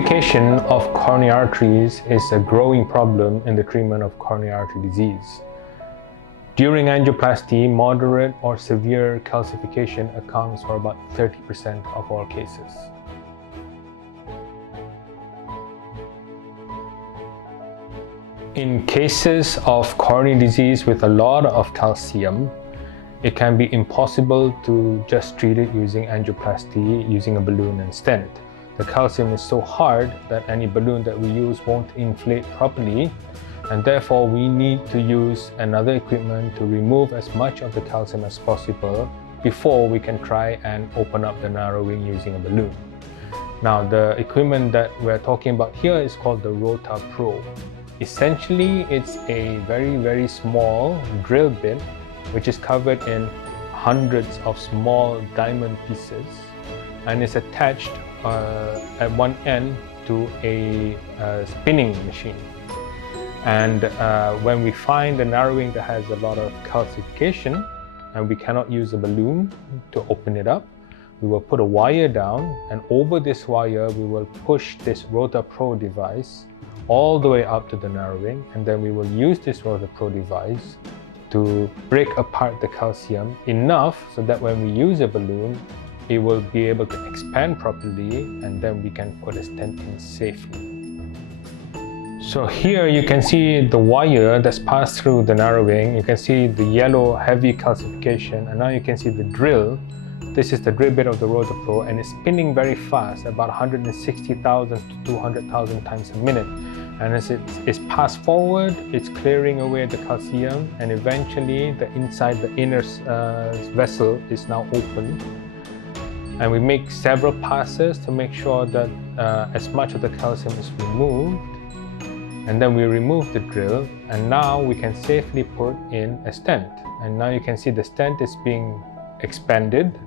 Calcification of coronary arteries is a growing problem in the treatment of coronary artery disease. During angioplasty, moderate or severe calcification accounts for about 30% of all cases. In cases of coronary disease with a lot of calcium, it can be impossible to just treat it using angioplasty, using a balloon and stent. The calcium is so hard that any balloon that we use won't inflate properly, and therefore we need to use another equipment to remove as much of the calcium as possible before we can try and open up the narrowing using a balloon. Now, the equipment that we're talking about here is called the Rotapro. Essentially, it's a very small drill bit which is covered in hundreds of small diamond pieces and is attached at one end to a spinning machine. And when we find a narrowing that has a lot of calcification and we cannot use a balloon to open it up, we will put a wire down, and over this wire we will push this Rotapro device all the way up to the narrowing, and then we will use this Rotapro device to break apart the calcium enough so that when we use a balloon, it will be able to expand properly, and then we can put a stent in safely. So here you can see the wire that's passed through the narrowing. You can see the yellow heavy calcification, and now you can see the drill. This is the drill bit of the Rotapro, and it's spinning very fast, about 160,000 to 200,000 times a minute. And as it's passed forward, it's clearing away the calcium, and eventually the inside, the inner vessel is now open. And we make several passes to make sure that as much of the calcium is removed. And then we remove the drill, and now we can safely put in a stent. And now you can see the stent is being expanded,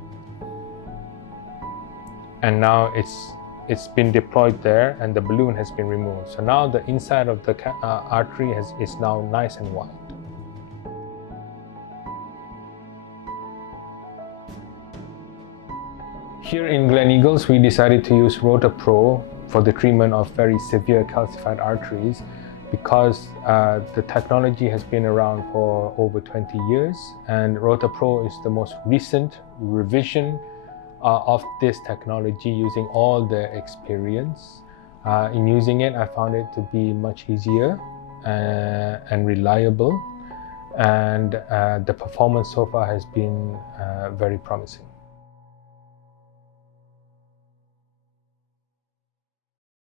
and now it's been deployed there, and the balloon has been removed. So now the inside of the artery is now nice and wide. Here in Gleneagles, we decided to use Rotapro for the treatment of very severe calcified arteries because the technology has been around for over 20 years, and Rotapro is the most recent revision of this technology using all the experience. In using it, I found it to be much easier and reliable, and the performance so far has been very promising.